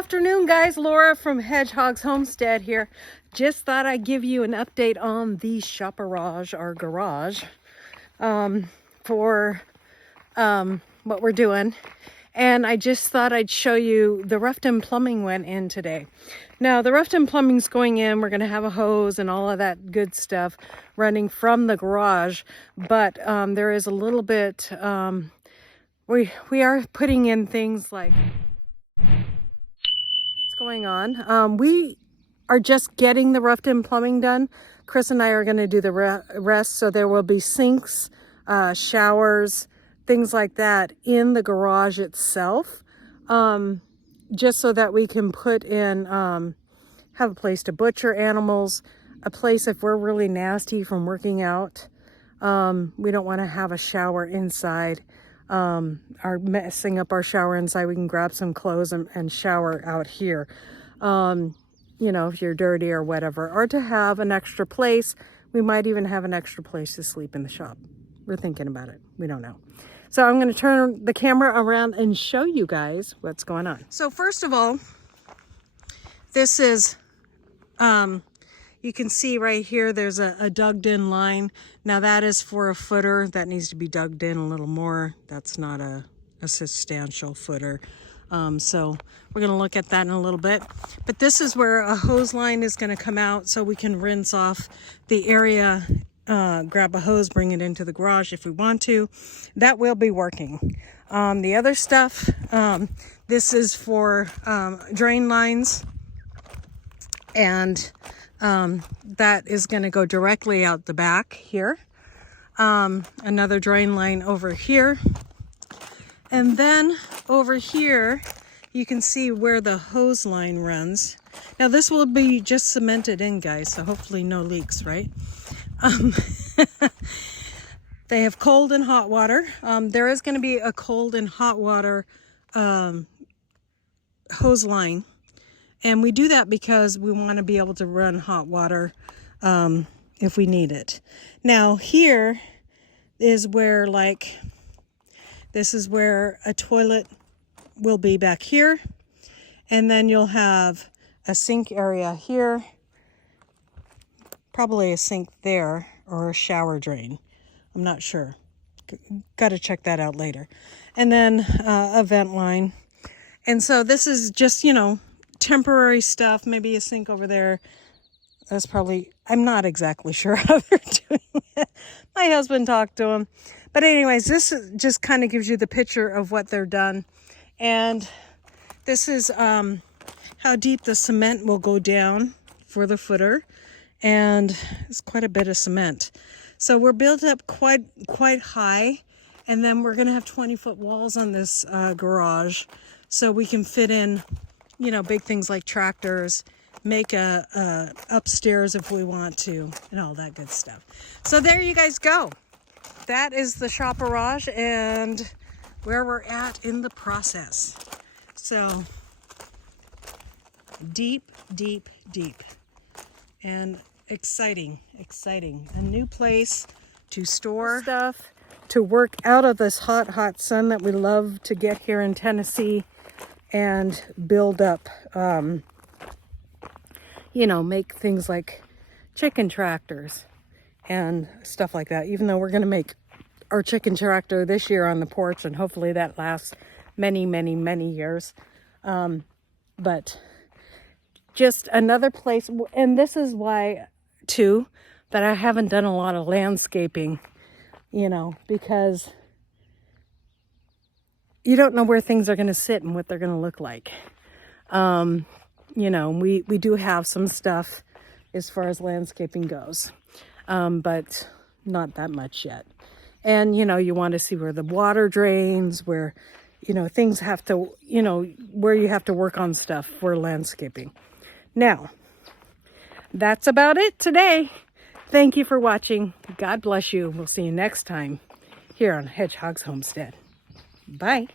afternoon, guys. Laura from Hedgehog's Homestead here. Just thought I'd give you an update on the shopperage, our garage, for what we're doing. And I just thought I'd show you the roughed-in plumbing went in today. Now, the roughed-in plumbing's going in. We're going to have a hose and all of that good stuff running from the garage. But there is a little bit, we are putting in things like going on. We are just getting the roughed-in plumbing done. Chris and I are going to do the rest, so there will be sinks, showers, things like that in the garage itself, just so that we can put in, have a place to butcher animals, a place if we're really nasty from working out. We don't want to have a shower inside. Are messing up our shower inside. We can grab some clothes and shower out here, you know, if you're dirty or whatever, or to have an extra place. We might even have an extra place to sleep in the shop. We're thinking about it. We don't know. So I'm going to turn the camera around and show you guys what's going on. So first of all, this is, you can see right here, there's a dug in line. Now that is for a footer. That needs to be dug in a little more. That's not a substantial footer. So we're going to look at that in a little bit. But this is where a hose line is going to come out so we can rinse off the area, grab a hose, bring it into the garage if we want to. That will be working. The other stuff, this is for drain lines, and that is going to go directly out the back here. Another drain line over here. And then over here, you can see where the hose line runs. Now this will be just cemented in, guys, so hopefully no leaks, right? They have cold and hot water. There is going to be a cold and hot water hose line. And we do that because we want to be able to run hot water if we need it. Now here is where, like, this is where a toilet will be back here. And then you'll have a sink area here. Probably a sink there, or a shower drain. I'm not sure. Got to check that out later. And then a vent line. And so this is just, you know, temporary stuff. Maybe a sink over there. That's probably, I'm not exactly sure how they're doing it. My husband talked to him. But anyways, this just kind of gives you the picture of what they're done. And this is how deep the cement will go down for the footer. And it's quite a bit of cement. So we're built up quite high. And then we're going to have 20-foot walls on this garage. So we can fit in, you know, big things like tractors, make a upstairs if we want to, and all that good stuff. So there you guys go. That is the shopperage and where we're at in the process. So deep, deep, deep, and exciting. A new place to store stuff, to work out of this hot sun that we love to get here in Tennessee, and build up, you know, make things like chicken tractors and stuff like that. Even though we're going to make our chicken tractor this year on the porch, and hopefully that lasts many, many, many years. But just another place. And this is why, too, that I haven't done a lot of landscaping, you know, because you don't know where things are going to sit and what they're going to look like. You know, we do have some stuff as far as landscaping goes, but not that much yet. And, you know, you want to see where the water drains, where, you know, things have to, you know, where you have to work on stuff for landscaping. Now, that's about it today. Thank you for watching. God bless you. We'll see you next time here on Hedgehog's Homestead. Bye.